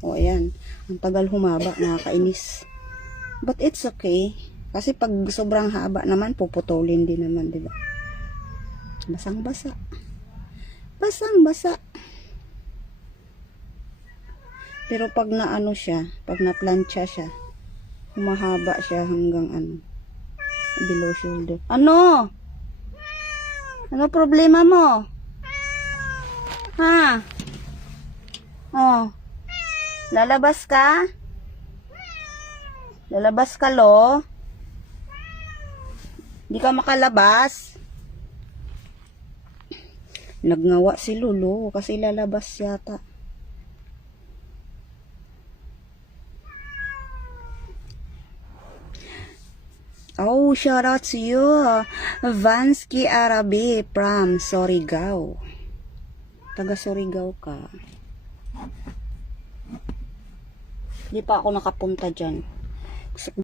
O, ayan. Ang tagal humaba, nakakainis. But it's okay. Kasi pag sobrang haba naman, puputulin din naman, diba? Basang-basa. Basang-basa. Pero pag naano siya, pag na-plancha siya, humahaba siya hanggang below shoulder. Ano? Ano problema mo? Ha? Oh. Lalabas ka? Lalabas ka, lo? Hindi ka makalabas? Nagngawa si Lulu kasi lalabas yata. Oh, shout out to you, Vansky Arabi from Surigao. Taga Surigao ka. Hindi pa ako nakapunta dyan.